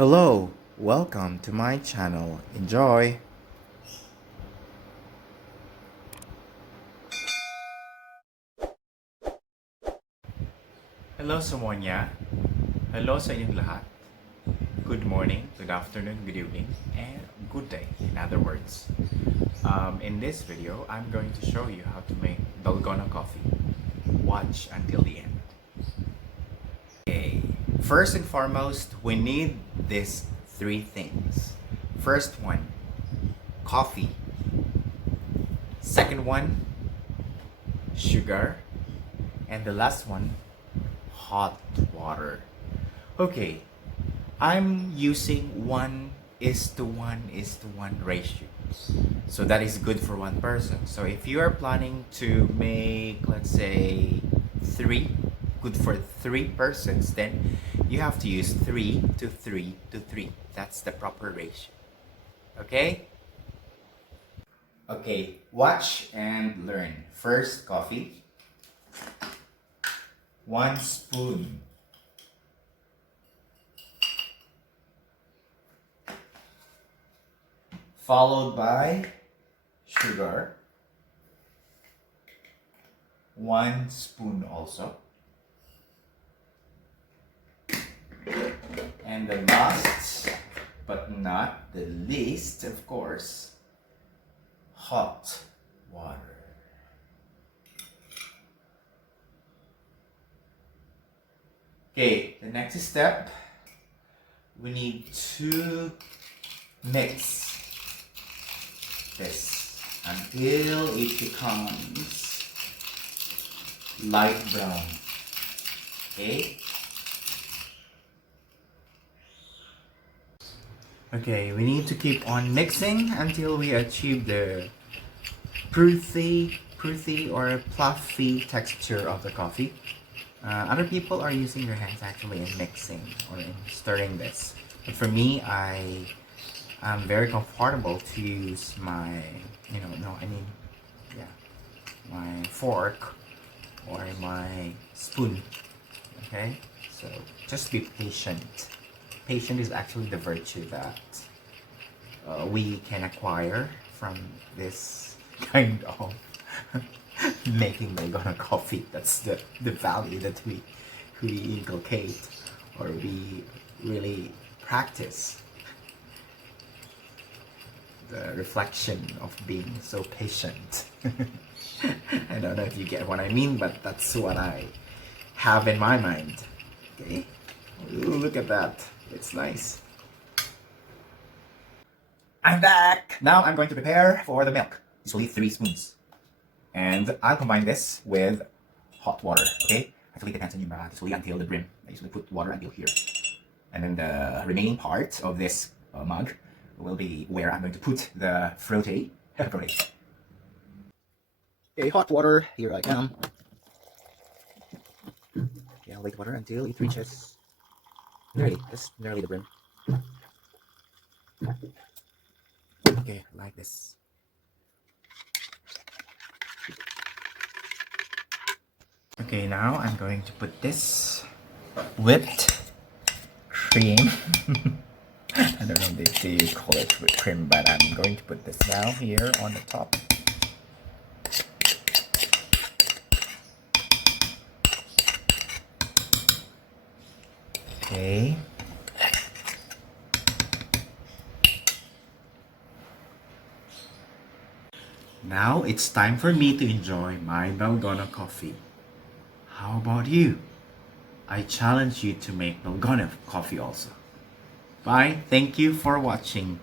Hello, welcome to my channel. Enjoy! Hello semuanya. Hello sa inyong lahat. Good morning, good afternoon, good evening, and good day, in other words. In this video, I'm going to show you how to make Dalgona coffee. Watch until the end. Okay, first and foremost, we need these three things. First one, coffee. Second one, sugar. And the last one, hot water. Okay, I'm using 1:1:1 ratio. So that is good for one person. So if you are planning to make, let's say, good for 3 persons, then you have to use 3:3:3. That's the proper ratio. Okay? Okay, watch and learn. First, coffee. 1 spoon. Followed by sugar. 1 spoon also. And the last, but not the least, of course, hot water. Okay, the next step, we need to mix this until it becomes light brown. Okay? Okay, we need to keep on mixing until we achieve the frothy or fluffy texture of the coffee. Other people are using their hands actually in mixing or in stirring this. But for me, I'm very comfortable to use my, my fork or my spoon. Okay? So just be patient. Patient is actually the virtue that we can acquire from this kind of making Dalgona coffee. That's the value that we inculcate or we really practice. The reflection of being so patient. I don't know if you get what I mean, but that's what I have in my mind. Okay? Ooh, look at that. It's nice. I'm back! Now I'm going to prepare for the milk. Usually 3 spoons. And I'll combine this with hot water, okay? Actually, it depends on you, but usually until the brim. I usually put water until here. And then the remaining part of this mug will be where I'm going to put the frothy. Okay, hot water, here I am. Yeah, light water until it reaches nearly the brim. Okay, like this. Okay, now I'm going to put this whipped cream. I don't know if they call it whipped cream, but I'm going to put this now here on the top. Okay. Now it's time for me to enjoy my Dalgona coffee. How about you? I challenge you to make Dalgona coffee also. Bye. Thank you for watching.